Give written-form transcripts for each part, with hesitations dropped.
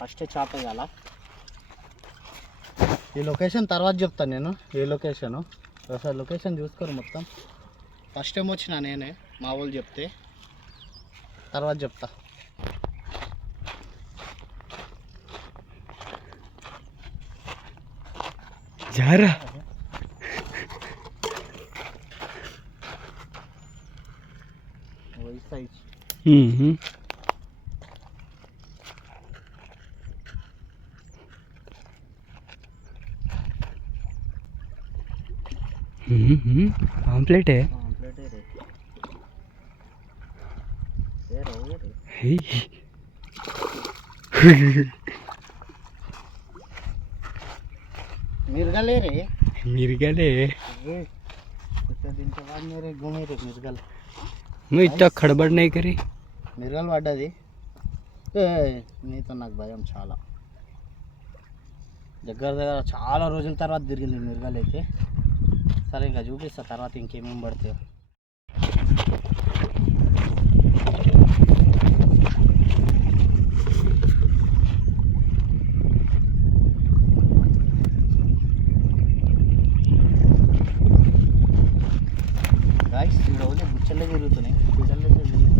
ఫస్ట్ చేప వేయాల. ఈ లొకేషన్ తర్వాత చెప్తాను నేను, ఏ లొకేషను ఒకసారి లొకేషన్ చూసుకోరు మొత్తం. ఫస్ట్ టైం వచ్చిన నేనే, మా వాళ్ళు చెప్తే తర్వాత చెప్తా. జారా సైజ్ ఆమ్లెట్ है मिर्गले रे मिर्गले दिन के बाद मेरे घूमे रे मिर्गल. मैं इतना खड़बड़ नहीं करी. మిర్గల్ పడ్డది. నీతో నాకు భయం చాలా. దగ్గర చాలా రోజుల తర్వాత తిరిగింది మిర్గల్ అయితే. సరే ఇంకా చూపిస్తా తర్వాత ఇంకేమేమి పడతాయో. గాయ్స్ ఇక్కడ ఓన్లీ బుచ్చల్లే తిరుగుతున్నాయి, పిల్లలే తిరుగుతున్నాయి.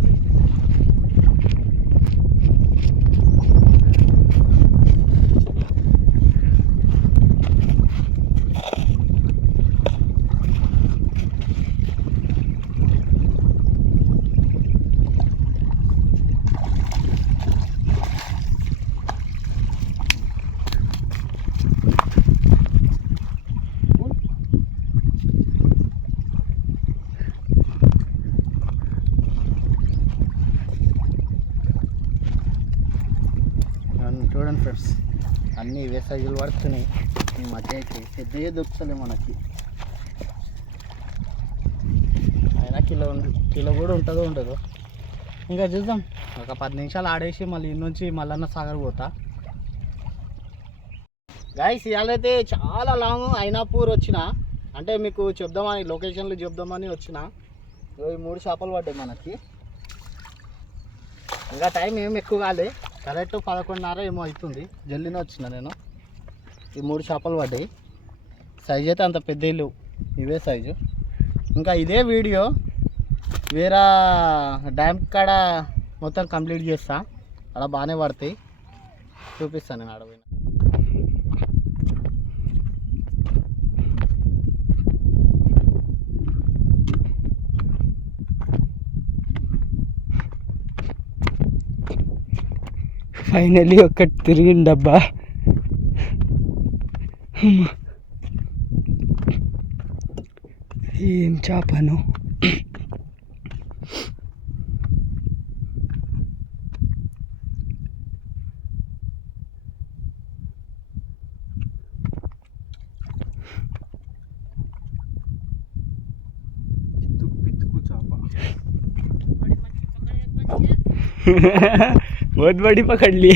చూడండి ఫ్రెండ్స్, అన్నీ ఇవే సైజులు పడుతున్నాయి. ఈ మధ్య అయితే పెద్దగా దొరుకుతలే మనకి. అయినా కిలో కూడా ఉంటుందో ఉండదు. ఇంకా చూద్దాం, ఒక 10 నిమిషాలు ఆడేసి మళ్ళీ ఇన్ని నుంచి మల్లన్న సాగర్ పోతా. గాయ్స్ ఇవాళైతే చాలా లాంగ్ అయినాపూర్ వచ్చిన, అంటే మీకు చెప్దామని లొకేషన్లు చెప్దామని వచ్చిన. ఈ 3 చేపలు పడ్డాయి మనకి. ఇంకా టైం ఏం ఎక్కువ కాలే, కరెక్ట్ 11:30 ఏమో అవుతుంది. జల్దీనే వచ్చిన నేను. ఈ 3 చేపలు పడ్డాయి. సైజ్ అయితే అంత పెద్ద లేవు, ఇవే సైజు. ఇంకా ఇదే వీడియో వేరే డ్యామ్ కాడ మొత్తం కంప్లీట్ చేస్తా, అలా బాగానే పడతాయి, చూపిస్తాను నేను ఆడపోయిన. ఫైనలీ ఒక్కటి తిరిగిండబ్బా. ఏం చేపను. बहुत बड़ी पकड़ ली.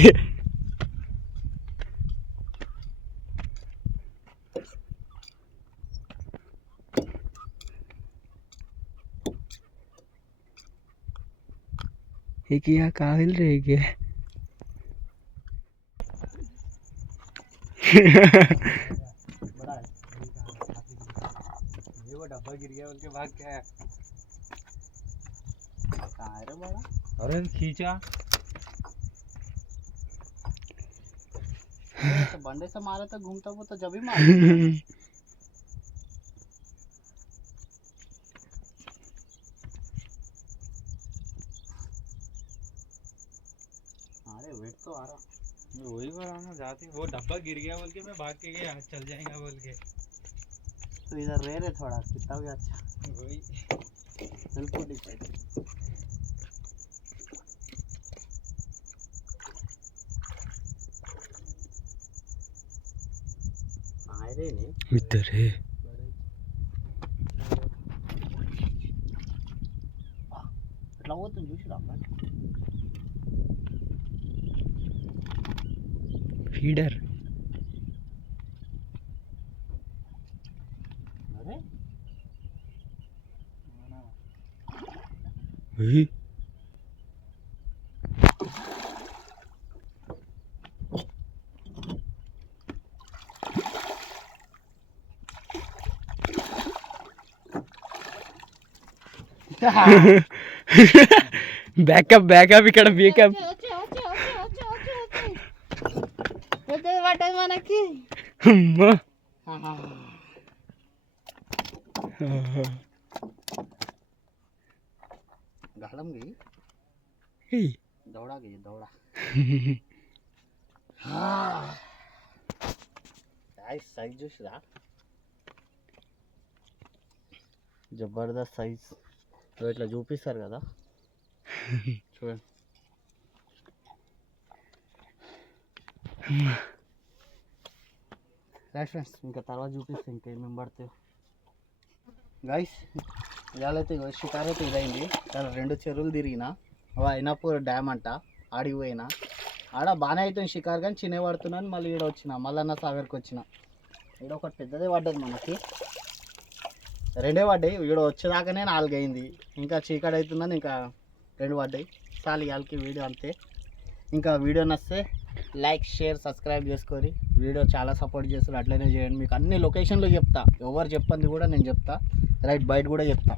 एक यहाँ काबिल रहेगी. ये वो डब्बा गिर गया उनके भाग क्या है. कहाँ है रे बड़ा. अरे खींचा तो बंडे से मारा तो घूमता वो तो जब ही मारा. अरे वेट तो आ रहा. वही बोला ना जाती, वो डब्बा गिर गया बोल के मैं भाग के गया, चल जाएगा बोल के. तो इधर रह रहे थोड़ा, कितना भी अच्छा. वही बिल्कुल डिसाइड. అదేని ఇద్దరే ఎట్లా పోతుంది చూసిరా ఫీడర్ అరే బ్యాకప్ బ్యాకప్ ఇక్కడ బ్యాకప్ పట్టదు మనకి అమ్మా గహళం గయి దౌడా గయి దౌడా సైజ్ చూసిరా జబర్దస్త్ సైజ్ ఇట్లా చూపిస్తారు కదా చూడండి రైట్ ఫ్రెండ్స్ ఇంకా తర్వాత చూపిస్తే ఇంకేమేమి పడతాయి గైస్ ఇవాళైతే షికార్ అయితే ఇదైంది చాలా 2 చెరువులు తిరిగిన అయినాపూర్ డ్యామ్ అంట ఆడికి పోయినా ఆడ బాగానే అవుతుంది షికార్ కానీ చిన్న పడుతున్నాను మళ్ళీ ఈడ వచ్చిన మల్లన్న సాగర్కి వచ్చిన ఈడ ఒకటి పెద్దదే పడ్డది మనకి 2 పడ్డాయి ఈడ వచ్చేదాకానే 4 అయింది ఇంకా చీకటి అవుతుందని ఇంకా 2 పడ్డాయి చాలు ఇవాళకి వీడియో అంతే ఇంకా వీడియో నచ్చితే లైక్ షేర్ సబ్స్క్రైబ్ చేసుకొని వీడియో చాలా సపోర్ట్ చేస్తారు అట్లనే చేయండి మీకు అన్ని లొకేషన్లు చెప్తా ఎవరు చెప్పంది కూడా నేను చెప్తా రైట్ బయట కూడా చెప్తా